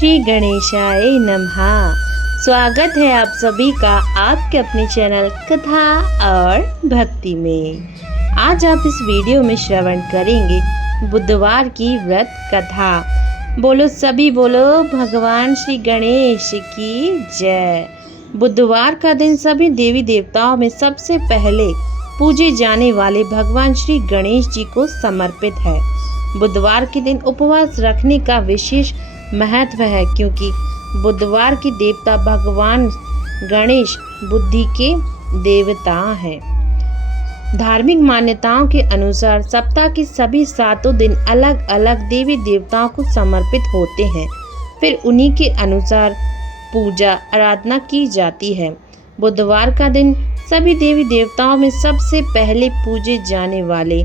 श्री गणेशाय नमः। स्वागत है आप सभी का आपके अपने चैनल कथा और भक्ति में। आज आप इस वीडियो में श्रवण करेंगे बुधवार की व्रत कथा। बोलो सभी बोलो भगवान श्री गणेश की जय। बुधवार का दिन सभी देवी देवताओं में सबसे पहले पूजे जाने वाले भगवान श्री गणेश जी को समर्पित है। बुधवार के दिन उपवास रखने का विशेष महत्व है, क्योंकि बुधवार के देवता भगवान गणेश बुद्धि के देवता हैं। धार्मिक मान्यताओं के अनुसार सप्ताह के सभी 7 दिन अलग अलग देवी देवताओं को समर्पित होते हैं, फिर उन्हीं के अनुसार पूजा आराधना की जाती है। बुधवार का दिन सभी देवी देवताओं में सबसे पहले पूजे जाने वाले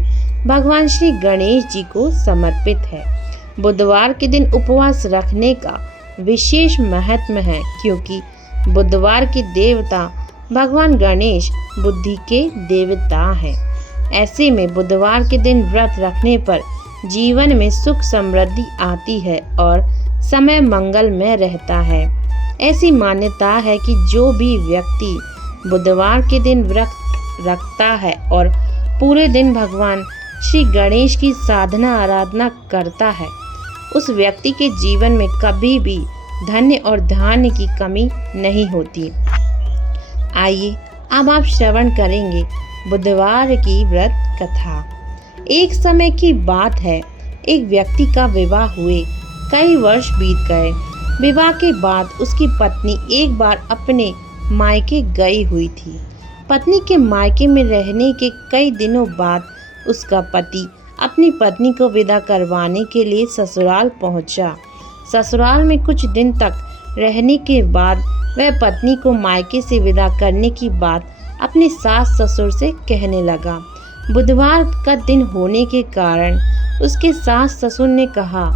भगवान श्री गणेश जी को समर्पित है। बुधवार के दिन उपवास रखने का विशेष महत्व है, क्योंकि बुधवार के देवता भगवान गणेश बुद्धि के देवता हैं। ऐसे में बुधवार के दिन व्रत रखने पर जीवन में सुख समृद्धि आती है और समय मंगलमय रहता है। ऐसी मान्यता है कि जो भी व्यक्ति बुधवार के दिन व्रत रखता है और पूरे दिन भगवान श्री गणेश की साधना आराधना करता है, उस व्यक्ति के जीवन में कभी भी धन्य और धान्य की कमी नहीं होती। आइए अब आप श्रवण करेंगे बुधवार की व्रत कथा। एक समय की बात है, एक व्यक्ति का विवाह हुए कई वर्ष बीत गए। विवाह के बाद उसकी पत्नी एक बार अपने मायके गई हुई थी। पत्नी के मायके में रहने के कई दिनों बाद उसका पति अपनी पत्नी को विदा करवाने के लिए ससुराल पहुंचा। ससुराल में कुछ दिन तक रहने के बाद वह पत्नी को मायके से विदा करने की बात अपने सास ससुर से कहने लगा। बुधवार का दिन होने के कारण उसके सास ससुर ने कहा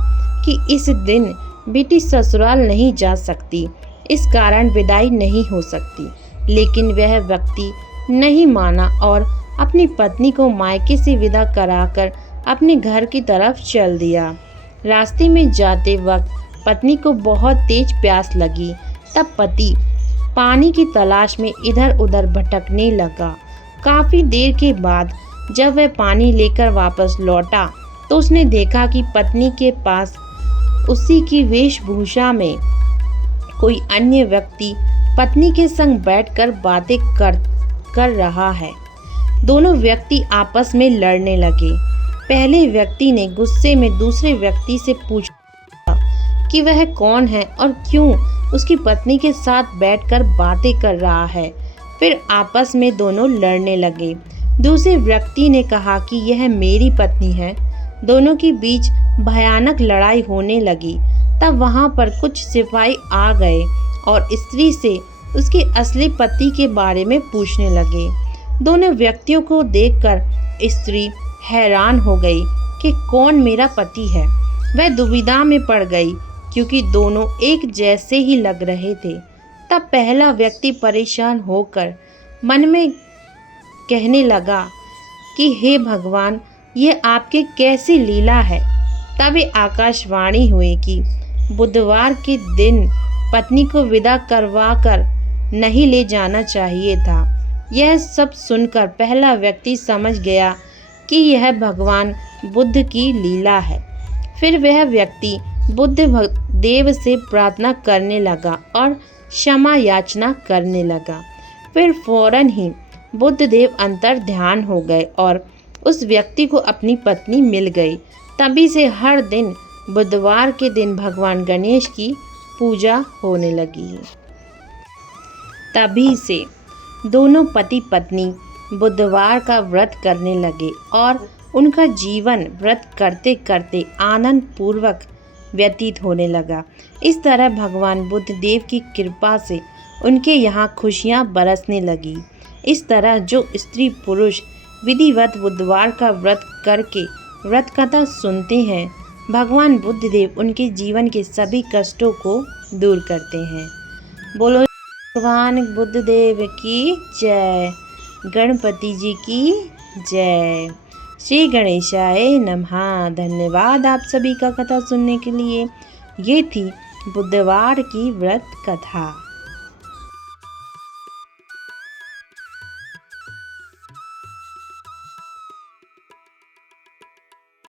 कि इस दिन बेटी ससुराल नहीं जा सकती, इस कारण विदाई नहीं हो सकती। लेकिन वह व्यक्ति नहीं माना और अपनी पत्नी को मायके से विदा कराकर अपने घर की तरफ चल दिया। रास्ते में जाते वक्त पत्नी को बहुत तेज प्यास लगी। तब पति पानी की तलाश में इधर उधर भटकने लगा। काफी देर के बाद जब वह पानी लेकर वापस लौटा तो उसने देखा कि पत्नी के पास उसी की वेशभूषा में कोई अन्य व्यक्ति पत्नी के संग बैठकर बातें कर रहा है। दोनों व्यक्ति आपस में लड़ने लगे। पहले व्यक्ति ने गुस्से में दूसरे व्यक्ति से पूछा कि वह कौन है और क्यों उसकी पत्नी के साथ बैठकर बातें कर रहा है। फिर आपस में दोनों लड़ने लगे। दूसरे व्यक्ति ने कहा कि यह मेरी पत्नी है। दोनों के बीच भयानक लड़ाई होने लगी। तब वहां पर कुछ सिपाही आ गए और स्त्री से उसके असली पति के बारे में पूछने लगे। दोनों व्यक्तियों को देखकर स्त्री हैरान हो गई कि कौन मेरा पति है। वह दुविधा में पड़ गई, क्योंकि दोनों एक जैसे ही लग रहे थे। तब पहला व्यक्ति परेशान होकर मन में कहने लगा कि हे भगवान, ये आपकी कैसी लीला है। तब आकाशवाणी हुई कि बुधवार के दिन पत्नी को विदा करवाकर नहीं ले जाना चाहिए था। यह सब सुनकर पहला व्यक्ति समझ गया कि यह भगवान बुद्ध की लीला है। फिर वह व्यक्ति बुद्ध देव से प्रार्थना करने लगा और क्षमा याचना करने लगा। फिर फौरन ही बुद्ध देव अंतर ध्यान हो गए और उस व्यक्ति को अपनी पत्नी मिल गई। तभी से हर दिन बुधवार के दिन भगवान गणेश की पूजा होने लगी। तभी से दोनों पति पत्नी बुधवार का व्रत करने लगे और उनका जीवन व्रत करते करते आनंद पूर्वक व्यतीत होने लगा। इस तरह भगवान बुद्ध देव की कृपा से उनके यहाँ खुशियाँ बरसने लगी। इस तरह जो स्त्री पुरुष विधिवत बुधवार का व्रत करके व्रत कथा सुनते हैं, भगवान बुद्ध देव उनके जीवन के सभी कष्टों को दूर करते हैं। बोलो भगवान बुद्ध देव की जय। गणपति जी की जय। श्री गणेशाय नमः। धन्यवाद आप सभी का कथा सुनने के लिए। ये थी बुधवार की व्रत कथा।